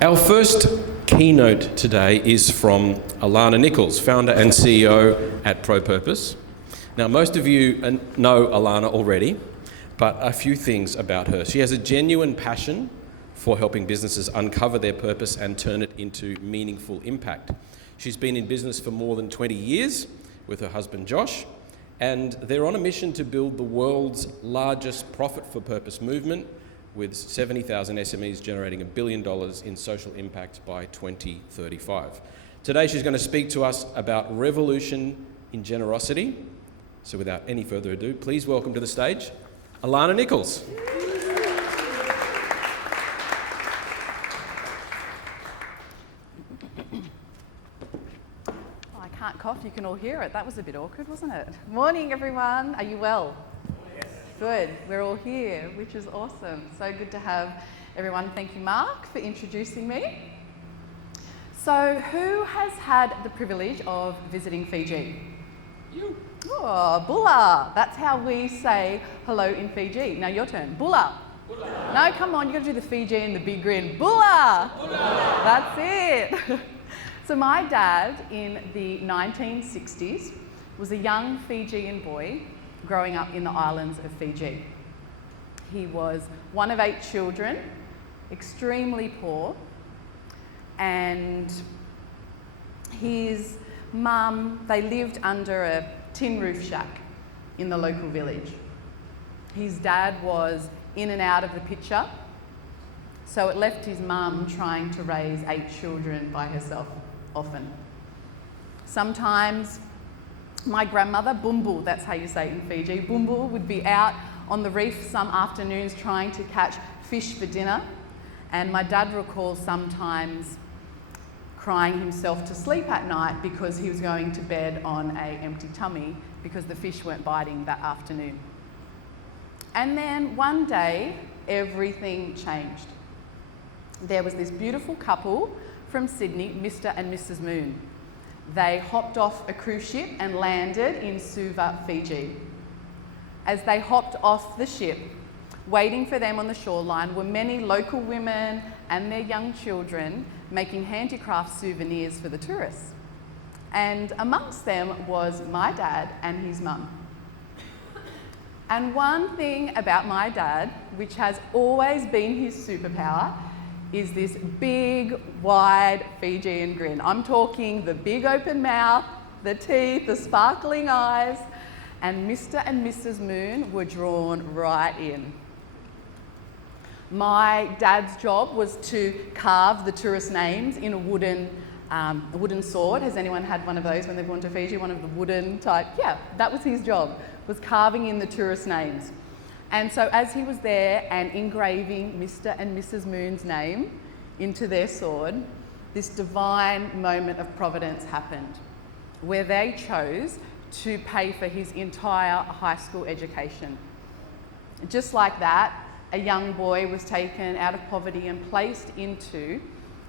Our first keynote today is from Alana Nicholls, founder and CEO at ProPurpose. Now, most of you know Alana already, but a few things about her. She has a genuine passion for helping businesses uncover their purpose and turn it into meaningful impact. She's been in business for more than 20 years with her husband Josh, and they're on a mission to build the world's largest profit for purpose movement, with 70,000 SMEs generating $1 billion in social impact by 2035. Today she's going to speak to us about revolution in generosity. So without any further ado, please welcome to the stage, Alana Nicholls. I can't cough, you can all hear it. That was a bit awkward, wasn't it? Morning, everyone. Are you well? Yes. Good. We're all here, which is awesome. So good to have everyone. Thank you, Mark, for introducing me. So who has had the privilege of visiting Fiji? You. Oh, Bula. That's how we say hello in Fiji. Now your turn. Bula. Bula. No, come on, you've got to do the Fijian, the big grin. Bula. Bula. That's it. So my dad, in the 1960s, was a young Fijian boy growing up in the islands of Fiji. He was one of 8 children, extremely poor, and his mum, they lived under a tin roof shack in the local village. His dad was in and out of the picture, so it left his mum trying to raise 8 children by herself often. Sometimes my grandmother, Bumbu, that's how you say it in Fiji, Bumbu would be out on the reef some afternoons trying to catch fish for dinner, and my dad recalls sometimes crying himself to sleep at night because he was going to bed on an empty tummy because the fish weren't biting that afternoon. And then one day, everything changed. There was this beautiful couple from Sydney, Mr. and Mrs. Moon. They hopped off a cruise ship and landed in Suva, Fiji. As they hopped off the ship, waiting for them on the shoreline were many local women and their young children making handicraft souvenirs for the tourists. And amongst them was my dad and his mum. And one thing about my dad, which has always been his superpower, is this big, wide Fijian grin. I'm talking the big open mouth, the teeth, the sparkling eyes, and Mr. and Mrs. Moon were drawn right in. My dad's job was to carve the tourist names in a wooden sword. Has anyone had one of those when they've gone to Fiji? One of the wooden type? Yeah, that was his job, was carving in the tourist names. And so as he was there and engraving Mr. and Mrs. Moon's name into their sword, this divine moment of providence happened, where they chose to pay for his entire high school education. Just like that, a young boy was taken out of poverty and placed into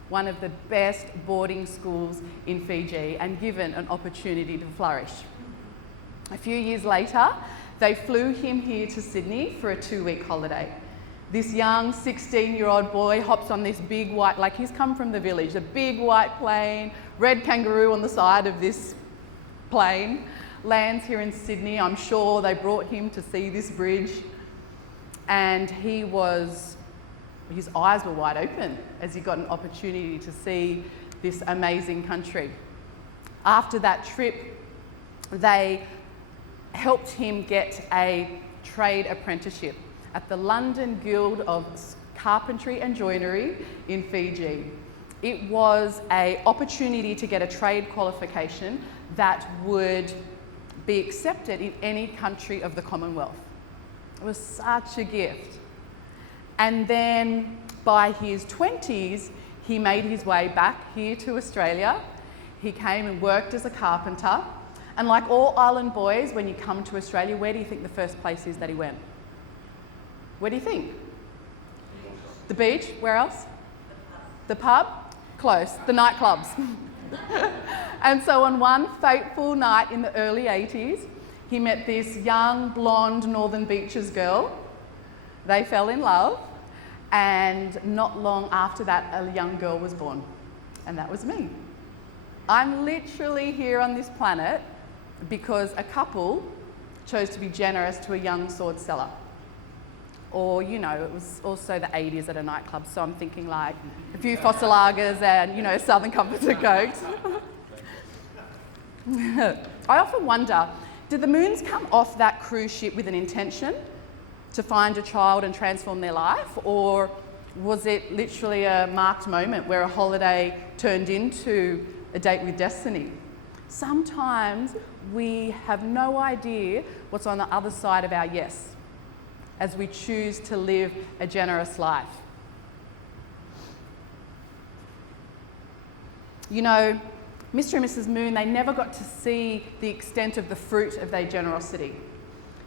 one of the best boarding schools in Fiji and given an opportunity to flourish. A few years later, they flew him here to Sydney for a 2-week holiday. This young 16-year-old boy hops on this big white, like he's come from the village, a big white plane, red kangaroo on the side of this plane, lands here in Sydney. I'm sure they brought him to see this bridge, and his eyes were wide open as he got an opportunity to see this amazing country. After that trip, they helped him get a trade apprenticeship at the London Guild of Carpentry and Joinery in Fiji. It was an opportunity to get a trade qualification that would be accepted in any country of the Commonwealth. It was such a gift. And then by his 20s, he made his way back here to Australia. He came and worked as a carpenter. And like all island boys, when you come to Australia, where do you think the first place is that he went? Where do you think? The beach. Where else? The pub. Close. The nightclubs. And so on one fateful night in the early 80s, he met this young, blonde Northern Beaches girl. They fell in love, And not long after that, a young girl was born, and that was me. I'm literally here on this planet because a couple chose to be generous to a young sword seller. Or, you know, it was also the 80s at a nightclub, so I'm thinking like a few fossil lagers and, you know, Southern Comforts and Cokes. I often wonder, did the Moons come off that cruise ship with an intention to find a child and transform their life? Or was it literally a marked moment where a holiday turned into a date with destiny? Sometimes we have no idea what's on the other side of our yes as we choose to live a generous life. You know, Mr. and Mrs. Moon, they never got to see the extent of the fruit of their generosity.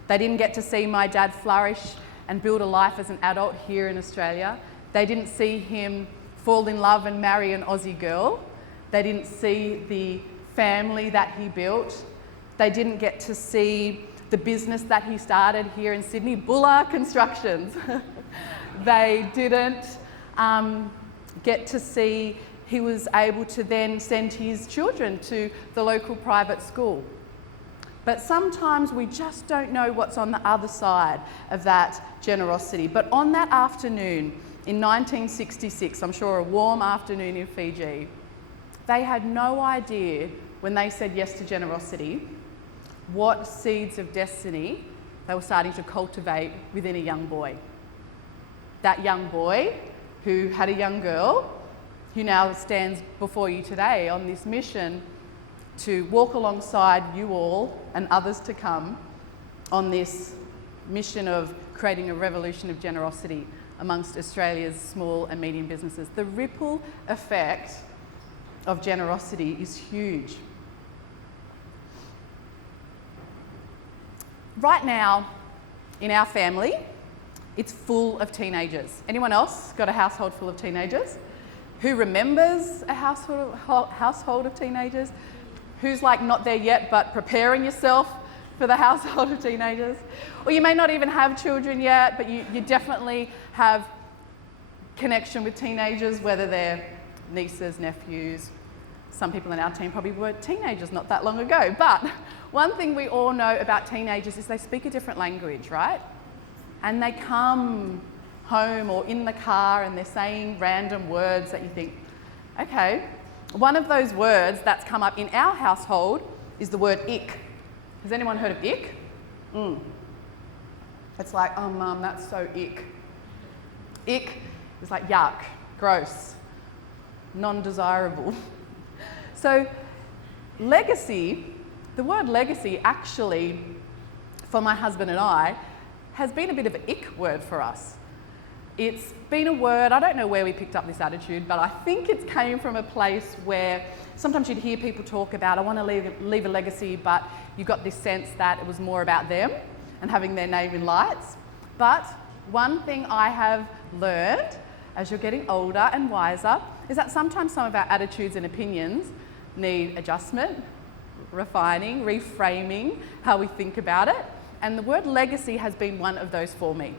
They didn't get to see my dad flourish and build a life as an adult here in Australia. They didn't see him fall in love and marry an Aussie girl. They didn't see the family that he built. They didn't get to see the business that he started here in Sydney, Bulla Constructions. They didn't get to see he was able to then send his children to the local private school. But sometimes we just don't know what's on the other side of that generosity. But on that afternoon in 1966, I'm sure a warm afternoon in Fiji, they had no idea when they said yes to generosity what seeds of destiny they were starting to cultivate within a young boy. That young boy who had a young girl who now stands before you today on this mission to walk alongside you all and others to come on this mission of creating a revolution of generosity amongst Australia's small and medium businesses. The ripple effect of generosity is huge. Right now, in our family, it's full of teenagers. Anyone else got a household full of teenagers? Who remembers a household of teenagers? Who's like not there yet but preparing yourself for the household of teenagers? Or you may not even have children yet, but you definitely have connection with teenagers, whether they're nieces, nephews. Some people in our team probably were teenagers not that long ago. But one thing we all know about teenagers is they speak a different language, right? And they come home or in the car and they're saying random words that you think, okay. One of those words that's come up in our household is the word ick. Has anyone heard of ick? It's like, oh mum, that's so ick. Ick is like yuck, gross, non-desirable. So legacy, the word legacy actually, for my husband and I, has been a bit of an ick word for us. It's been a word, I don't know where we picked up this attitude, but I think it came from a place where sometimes you'd hear people talk about, I want to leave a legacy, but you got this sense that it was more about them and having their name in lights. But one thing I have learned as you're getting older and wiser is that sometimes some of our attitudes and opinions need adjustment, refining, reframing how we think about it. And the word legacy has been one of those for me.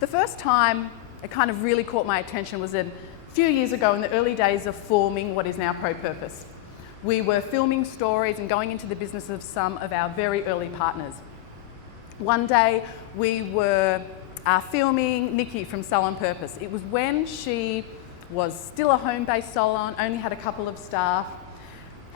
The first time it kind of really caught my attention was a few years ago in the early days of forming what is now ProPurpose. We were filming stories and going into the business of some of our very early partners. One day we were filming Nikki from Salon Purpose. It was when she was still a home-based salon, only had a couple of staff,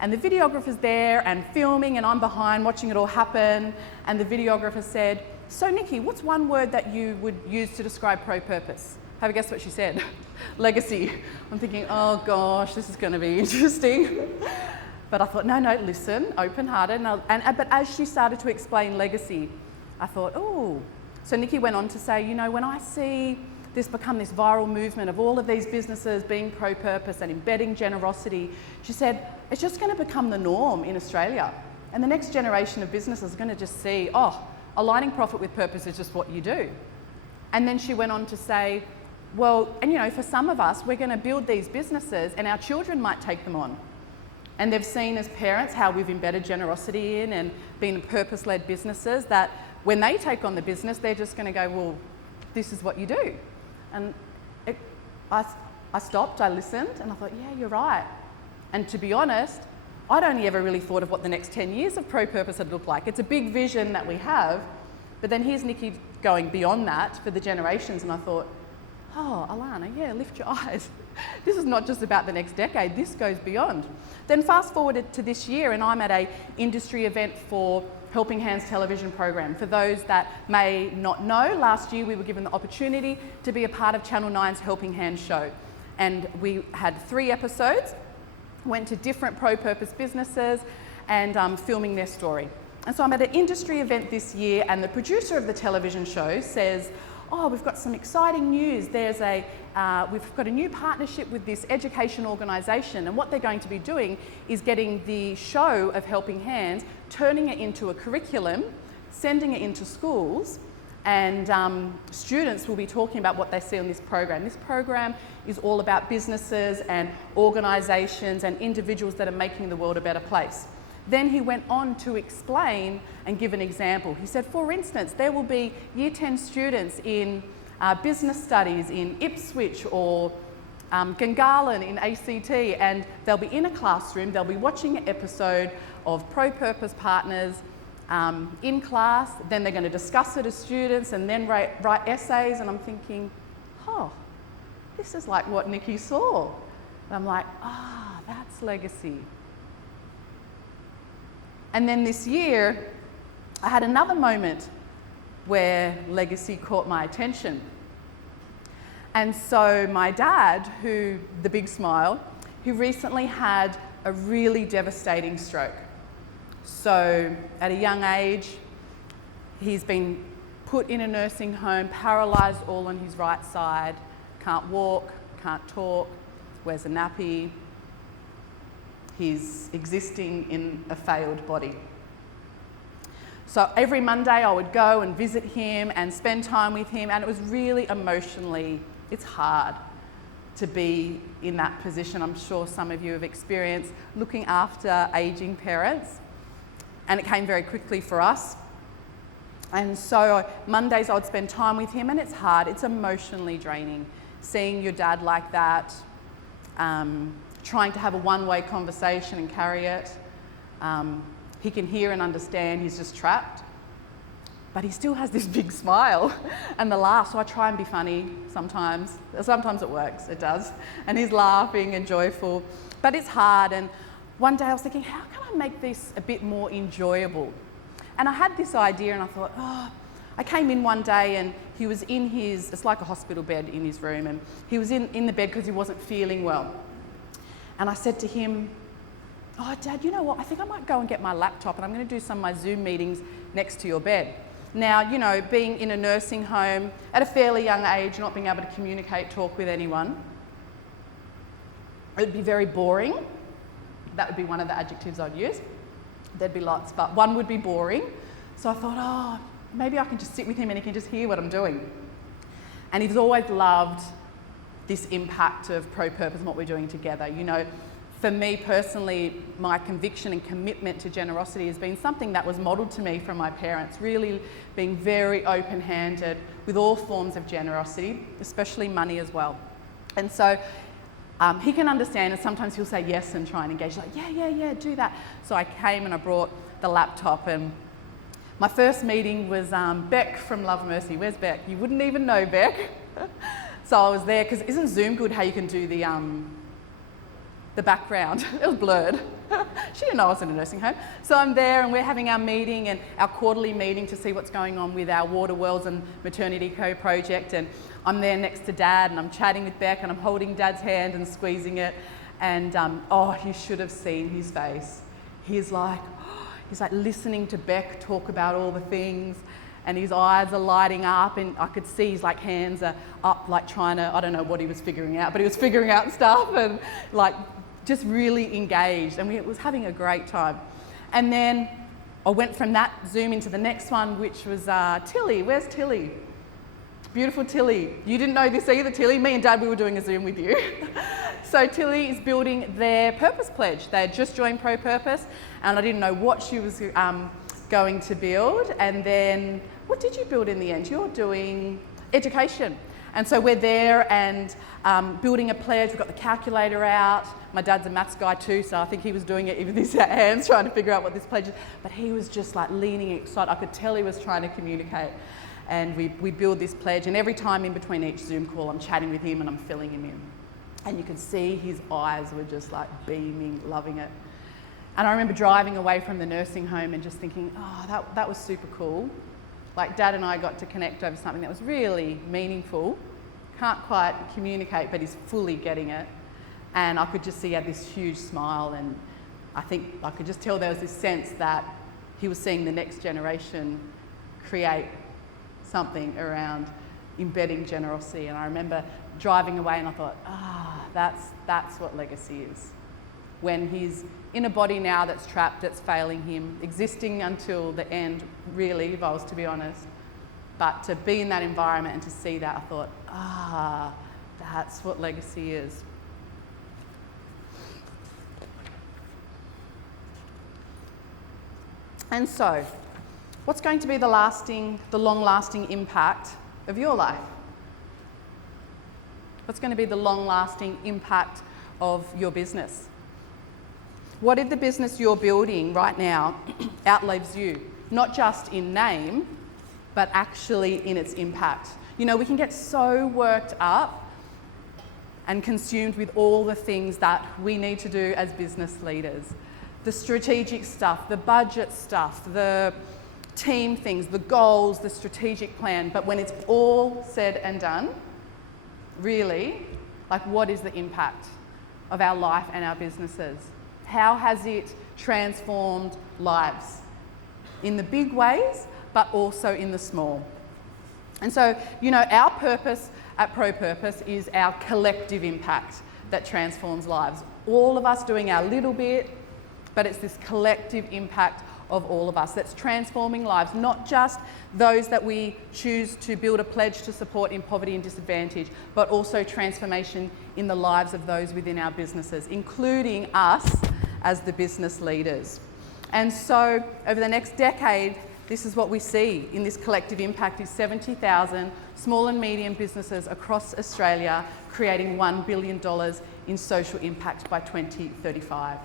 and the videographer's there and filming, and I'm behind watching it all happen, and the videographer said, so Nikki, what's one word that you would use to describe ProPurpose? Have a guess what she said? Legacy. I'm thinking, oh gosh, this is going to be interesting. But I thought, no, listen, open-hearted. But as she started to explain legacy, I thought, oh. So Nikki went on to say, you know, when I see this become this viral movement of all of these businesses being pro-purpose and embedding generosity, she said, it's just going to become the norm in Australia. And the next generation of businesses are going to just see, oh, aligning profit with purpose is just what you do. And then she went on to say, well, and you know, for some of us, we're going to build these businesses and our children might take them on. And they've seen as parents how we've embedded generosity in and been purpose-led businesses that when they take on the business, they're just going to go, well, this is what you do. And I stopped, I listened, and I thought, yeah, you're right. And to be honest, I'd only ever really thought of what the next 10 years of Pro Purpose would look like. It's a big vision that we have, but then here's Nikki going beyond that for the generations, and I thought, oh, Alana, yeah, lift your eyes. This is not just about the next decade, this goes beyond. Then fast forward to this year, and I'm at a industry event for Helping Hands television program. For those that may not know, last year we were given the opportunity to be a part of Channel 9's Helping Hands show. And we had 3 episodes, went to different pro-purpose businesses and filming their story. And so I'm at an industry event this year, and the producer of the television show says, oh, we've got some exciting news. We've got a new partnership with this education organisation, and what they're going to be doing is getting the show of Helping Hands, turning it into a curriculum, sending it into schools, and students will be talking about what they see on this program. This program is all about businesses and organisations and individuals that are making the world a better place. Then he went on to explain and give an example. He said, for instance, there will be Year 10 students in business studies in Ipswich or Gungahlin in ACT, and they'll be in a classroom, they'll be watching an episode of Pro Purpose Partners in class, then they're going to discuss it as students and then write essays, and I'm thinking, oh, this is like what Nikki saw. And I'm like, that's legacy. And then this year, I had another moment where legacy caught my attention. And so my dad, the big smile, who recently had a really devastating stroke. So at a young age, he's been put in a nursing home, paralysed all on his right side, can't walk, can't talk, wears a nappy. He's existing in a failed body. So every Monday I would go and visit him and spend time with him, and it was really emotionally, it's hard to be in that position. I'm sure some of you have experienced looking after ageing parents, and it came very quickly for us. And so Mondays I would spend time with him, and it's hard, it's emotionally draining, seeing your dad like that, trying to have a one-way conversation and carry it. He can hear and understand, he's just trapped. But he still has this big smile and the laugh, so I try and be funny sometimes. Sometimes it works, it does. And he's laughing and joyful. But it's hard, and one day I was thinking, how can I make this a bit more enjoyable? And I had this idea, and I thought, I came in one day and he was in it's like a hospital bed in his room, and he was in the bed because he wasn't feeling well. And I said to him, oh, Dad, you know what? I think I might go and get my laptop, and I'm going to do some of my Zoom meetings next to your bed. Now, you know, being in a nursing home at a fairly young age, not being able to communicate, talk with anyone, it would be very boring. That would be one of the adjectives I'd use. There'd be lots, but one would be boring. So I thought, maybe I can just sit with him and he can just hear what I'm doing. And he's always loved this impact of Pro Purpose and what we're doing together. You know, for me personally, my conviction and commitment to generosity has been something that was modelled to me from my parents, really being very open-handed with all forms of generosity, especially money as well. And so he can understand, and sometimes he'll say yes and try and engage, like, yeah, do that. So I came and I brought the laptop, and my first meeting was Beck from Love Mercy. Where's Beck? You wouldn't even know Beck. So I was there, because isn't Zoom good how you can do the background? It was blurred. She didn't know I was in a nursing home. So I'm there, and we're having our meeting, and our quarterly meeting to see what's going on with our Water Wells and Maternity Co project. And I'm there next to Dad, and I'm chatting with Beck, and I'm holding Dad's hand and squeezing it. And you should have seen his face. He's like listening to Beck talk about all the things, and his eyes are lighting up, and I could see his hands are up, trying to, I don't know what he was figuring out, but he was figuring out stuff, and just really engaged, and we was having a great time. And then I went from that Zoom into the next one, which was Tilly. Where's Tilly? Beautiful Tilly. You didn't know this either, Tilly. Me and Dad, we were doing a Zoom with you. So Tilly is building their Purpose Pledge. They had just joined Pro Purpose, and I didn't know what she was going to build. And then, what did you build in the end? You're doing education. And so we're there and building a pledge. We've got the calculator out. My dad's a maths guy too, so I think he was doing it with his hands, trying to figure out what this pledge is. But he was just like leaning excited. I could tell he was trying to communicate. And we build this pledge, and every time in between each Zoom call, I'm chatting with him and I'm filling him in. And you could see his eyes were just like beaming, loving it. And I remember driving away from the nursing home and just thinking, oh, that was super cool. Like Dad and I got to connect over something that was really meaningful. Can't quite communicate, but he's fully getting it. And I could just see he had this huge smile, and I think I could just tell there was this sense that he was seeing the next generation create something around embedding generosity. And I remember driving away and I thought, that's what legacy is. When he's in a body now that's trapped, that's failing him, existing until the end, really, if I was to be honest. But to be in that environment and to see that, I thought, that's what legacy is. And so, what's going to be the long-lasting impact of your life? What's going to be the long-lasting impact of your business? What if the business you're building right now outlives you? Not just in name, but actually in its impact. You know, we can get so worked up and consumed with all the things that we need to do as business leaders. The strategic stuff, the budget stuff, the team things, the goals, the strategic plan. But when it's all said and done, really, like, what is the impact of our life and our businesses? How has it transformed lives? In the big ways, but also in the small. And so, you know, our purpose at ProPurpose is our collective impact that transforms lives. All of us doing our little bit, but it's this collective impact of all of us that's transforming lives, not just those that we choose to build a pledge to support in poverty and disadvantage, but also transformation in the lives of those within our businesses, including us as the business leaders. And so over the next decade, this is what we see in this collective impact is 70,000 small and medium businesses across Australia creating $1 billion in social impact by 2035.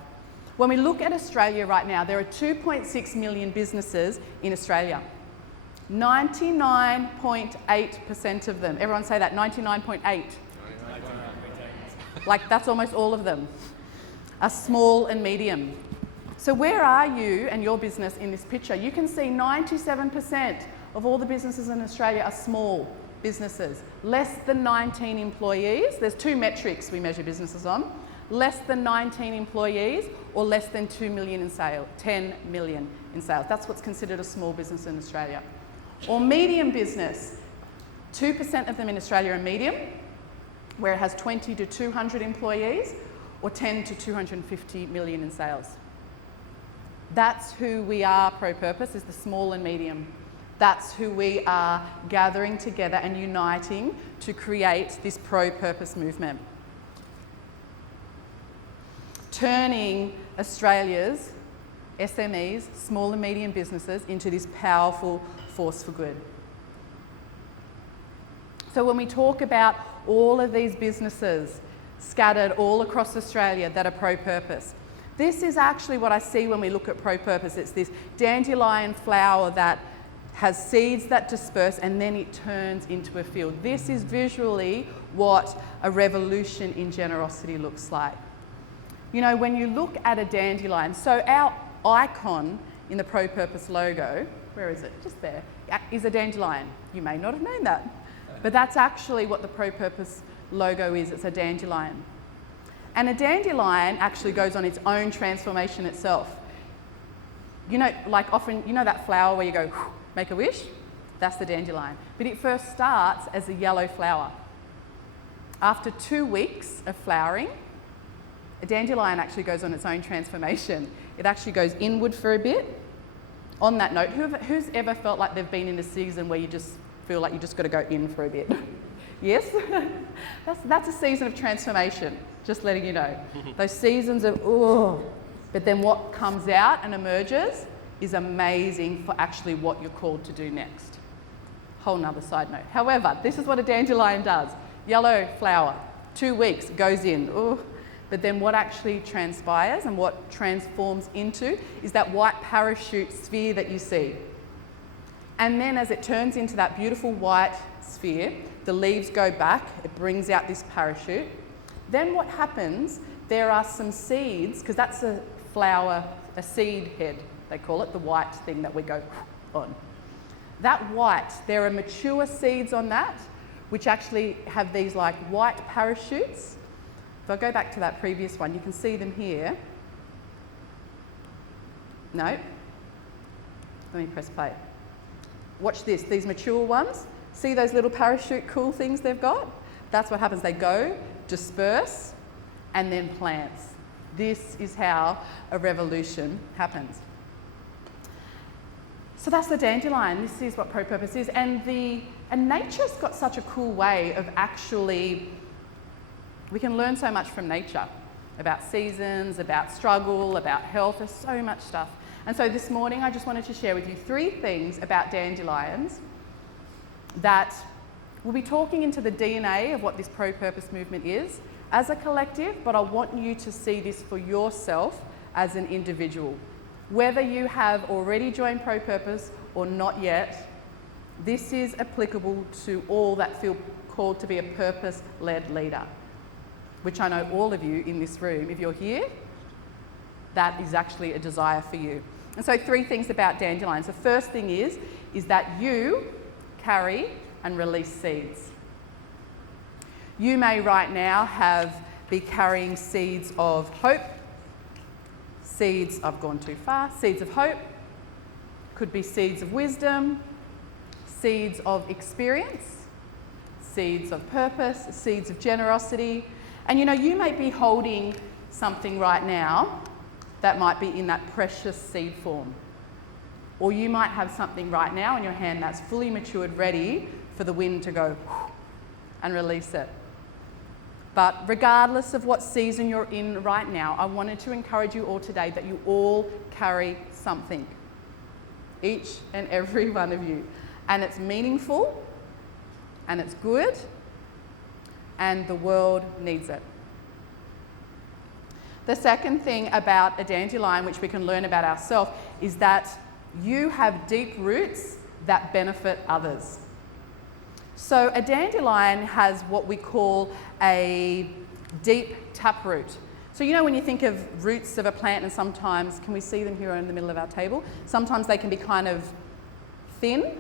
When we look at Australia right now, there are 2.6 million businesses in Australia. 99.8% of them, everyone say that, 99.8. Like that's almost all of them, are small and medium. So where are you and your business in this picture? You can see 97% of all the businesses in Australia are small businesses, less than 19 employees. There's two metrics we measure businesses on. Less than 19 employees or less than 2 million in sales, 10 million in sales. That's what's considered a small business in Australia. Or medium business, 2% of them in Australia are medium, where it has 20 to 200 employees, or 10 to 250 million in sales. That's who we are, ProPurpose, is the small and medium. That's who we are gathering together and uniting to create this ProPurpose movement. Turning Australia's SMEs, small and medium businesses, into this powerful force for good. So when we talk about all of these businesses scattered all across Australia that are ProPurpose, this is actually what I see when we look at ProPurpose. It's this dandelion flower that has seeds that disperse and then it turns into a field. This is visually what a revolution in generosity looks like. You know, when you look at a dandelion, so our icon in the ProPurpose logo, where is it? Just there, is a dandelion. You may not have known that, but that's actually what the ProPurpose logo is. It's a dandelion. And a dandelion actually goes on its own transformation itself. You know, like often, you know that flower where you go, make a wish? That's the dandelion. But it first starts as a yellow flower. After 2 weeks of flowering, a dandelion actually goes on its own transformation. It actually goes inward for a bit. On that note, who's ever felt like they've been in a season where you just feel like you just got to go in for a bit? Yes? That's a season of transformation, just letting you know. Those seasons of, but then what comes out and emerges is amazing for actually what you're called to do next. Whole nother side note. However, this is what a dandelion does. Yellow flower, 2 weeks, goes in. Ooh. But then what actually transpires and what transforms into is that white parachute sphere that you see. And then as it turns into that beautiful white sphere, the leaves go back, it brings out this parachute. Then what happens, there are some seeds, because that's a flower, a seed head, they call it, the white thing that we go on. That white, there are mature seeds on that, which actually have these like white parachutes. If I go back to that previous one, you can see them here. No. Let me press play. Watch this, these mature ones. See those little parachute cool things they've got? That's what happens. They go, disperse, and then plants. This is how a revolution happens. So that's the dandelion. This is what ProPurpose is. And nature's got such a cool way of actually, we can learn so much from nature about seasons, about struggle, about health. There's so much stuff. And so this morning I just wanted to share with you 3 things about dandelions that we'll be talking into the DNA of what this ProPurpose movement is as a collective, but I want you to see this for yourself as an individual. Whether you have already joined ProPurpose or not yet, this is applicable to all that feel called to be a purpose-led leader, which I know all of you in this room, if you're here, that is actually a desire for you. And so 3 things about dandelions. The first thing is that you carry and release seeds. You may right now be carrying seeds of hope, seeds, I've gone too far, seeds of hope, could be seeds of wisdom, seeds of experience, seeds of purpose, seeds of generosity. And you may be holding something right now that might be in that precious seed form. Or you might have something right now in your hand that's fully matured, ready for the wind to go and release it. But regardless of what season you're in right now, I wanted to encourage you all today that you all carry something. Each and every one of you. And it's meaningful, and it's good, and the world needs it. The second thing about a dandelion, which we can learn about ourselves, is that you have deep roots that benefit others. So a dandelion has what we call a deep taproot. So when you think of roots of a plant, and sometimes, can we see them here in the middle of our table? Sometimes they can be kind of thin.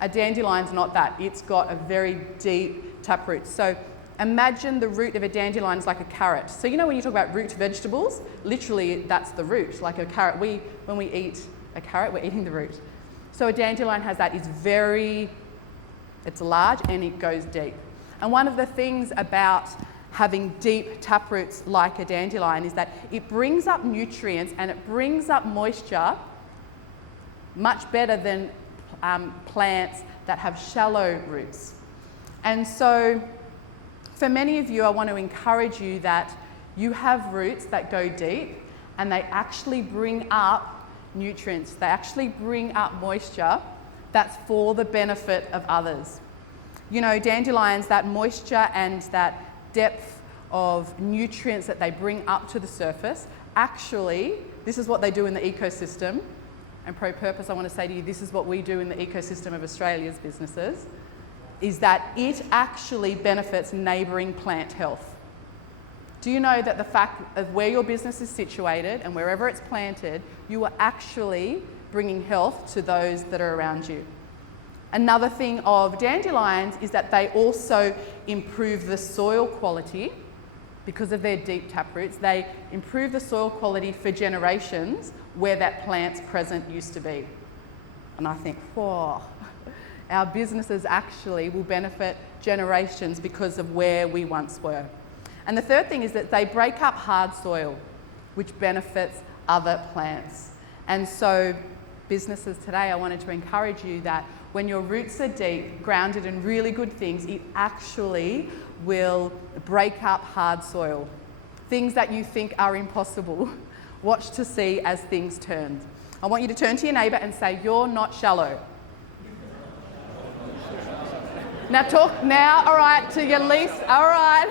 A dandelion's not that. It's got a very deep taproot. So imagine the root of a dandelion is like a carrot. So when you talk about root vegetables, literally that's the root, like a carrot. When we eat a carrot, we're eating the root. So a dandelion has that. It's large and it goes deep. And one of the things about having deep taproots like a dandelion is that it brings up nutrients and it brings up moisture much better than plants that have shallow roots. And so for many of you, I want to encourage you that you have roots that go deep and they actually bring up nutrients. They actually bring up moisture that's for the benefit of others. Dandelions, that moisture and that depth of nutrients that they bring up to the surface, actually, this is what they do in the ecosystem. And ProPurpose, I want to say to you, this is what we do in the ecosystem of Australia's businesses, is that it actually benefits neighbouring plant health. Do you know that the fact of where your business is situated and wherever it's planted, you are actually bringing health to those that are around you? Another thing of dandelions is that they also improve the soil quality because of their deep taproots. They improve the soil quality for generations where that plant's present used to be. And I think, whoa, our businesses actually will benefit generations because of where we once were. And the third thing is that they break up hard soil, which benefits other plants. And so businesses today, I wanted to encourage you that when your roots are deep, grounded in really good things, it actually will break up hard soil. Things that you think are impossible. Watch to see as things turn. I want you to turn to your neighbour and say, "You're not shallow." Now talk now, all right, to your least, all right.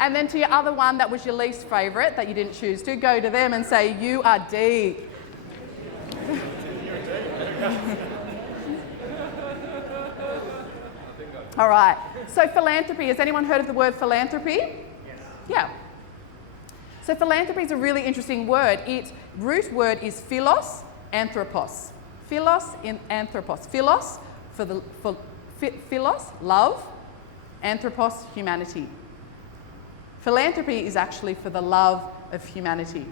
And then to your other one that was your least favourite that you didn't choose to, go to them and say, you are deep. All right, so philanthropy, has anyone heard of the word philanthropy? Yes. Yeah. So philanthropy is a really interesting word. Its root word is philos, anthropos. Philos in anthropos. Philos, philos, love, anthropos, humanity. Philanthropy is actually for the love of humanity.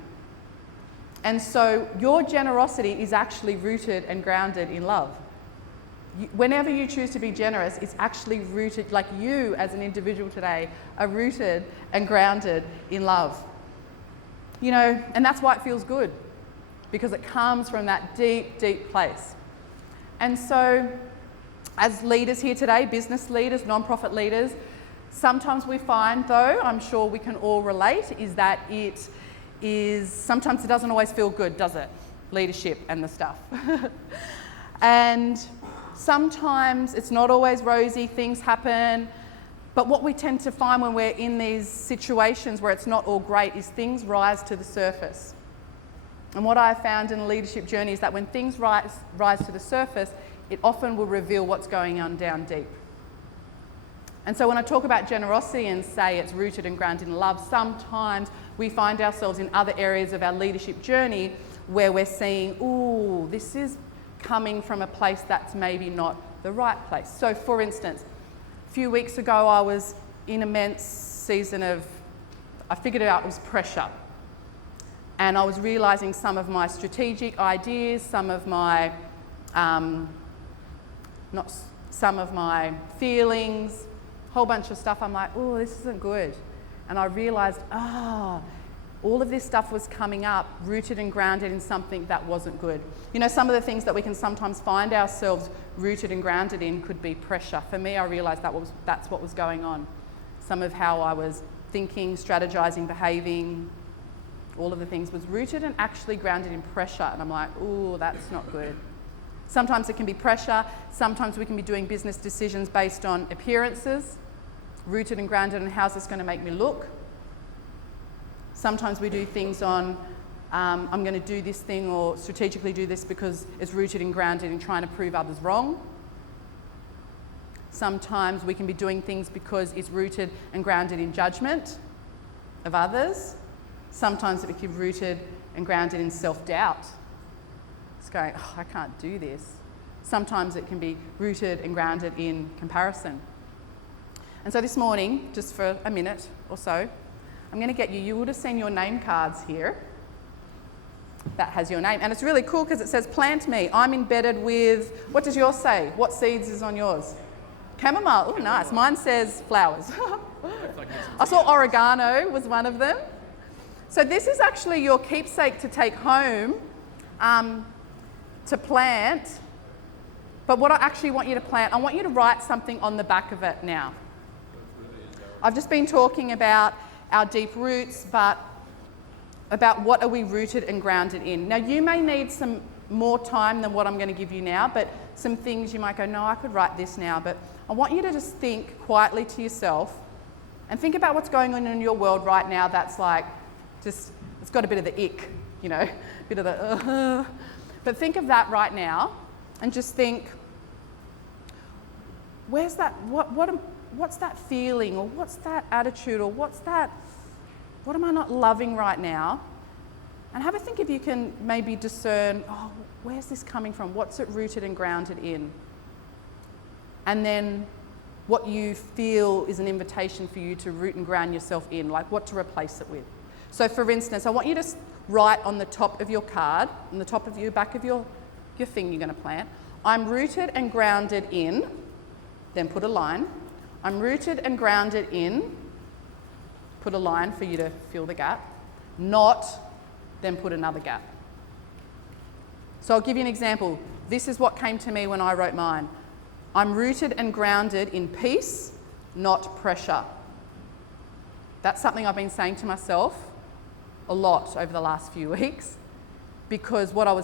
And so your generosity is actually rooted and grounded in love. Whenever you choose to be generous, it's actually rooted, like you as an individual today are rooted and grounded in love. You know, and that's why it feels good, because it comes from that deep, deep place. And so as leaders here today, business leaders, non-profit leaders, sometimes we find, though, I'm sure we can all relate, is that sometimes it doesn't always feel good, does it? Leadership and the stuff. And sometimes it's not always rosy, things happen. But what we tend to find when we're in these situations where it's not all great is things rise to the surface. And what I found in the leadership journey is that when things rise to the surface, it often will reveal what's going on down deep. And so when I talk about generosity and say it's rooted and grounded in love, sometimes we find ourselves in other areas of our leadership journey where we're seeing, ooh, this is coming from a place that's maybe not the right place. So for instance, a few weeks ago I was in an immense season of, I figured out it was pressure. And I was realising some of my strategic ideas, some of my feelings, a whole bunch of stuff. I'm like, oh, this isn't good. And I realised, all of this stuff was coming up, rooted and grounded in something that wasn't good. You know, some of the things that we can sometimes find ourselves rooted and grounded in could be pressure. For me, I realised that's what was going on. Some of how I was thinking, strategizing, behaving, all of the things was rooted and actually grounded in pressure. And I'm like, ooh, that's not good. Sometimes it can be pressure. Sometimes we can be doing business decisions based on appearances, rooted and grounded in how's this going to make me look. Sometimes we do things on, I'm going to do this thing or strategically do this because it's rooted and grounded in trying to prove others wrong. Sometimes we can be doing things because it's rooted and grounded in judgment of others. Sometimes it can be rooted and grounded in self-doubt. It's going, oh, I can't do this. Sometimes it can be rooted and grounded in comparison. And so this morning, just for a minute or so, I'm going to get you would have seen your name cards here. That has your name. And it's really cool because it says, plant me. I'm embedded with, what does yours say? What seeds is on yours? Chamomile. Oh, nice. Mine says flowers. I saw oregano was one of them. So this is actually your keepsake to take home to plant. But what I actually want you to plant, I want you to write something on the back of it now. I've just been talking about our deep roots, but about what are we rooted and grounded in. Now, you may need some more time than what I'm going to give you now, but some things you might go, no, I could write this now. But I want you to just think quietly to yourself and think about what's going on in your world right now that's like, just, it's got a bit of the ick, you know, a bit of the, But think of that right now and just think, where's that, what's that feeling, or what's that attitude, or what am I not loving right now? And have a think if you can maybe discern, oh, where's this coming from? What's it rooted and grounded in? And then what you feel is an invitation for you to root and ground yourself in, like what to replace it with. So for instance, I want you to write on the top of your card, on the top of your back of your thing you're going to plant, I'm rooted and grounded in, then put a line. I'm rooted and grounded in, put a line for you to fill the gap, not, then put another gap. So I'll give you an example. This is what came to me when I wrote mine. I'm rooted and grounded in peace, not pressure. That's something I've been saying to myself a lot over the last few weeks, because what I